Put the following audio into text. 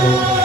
Hello.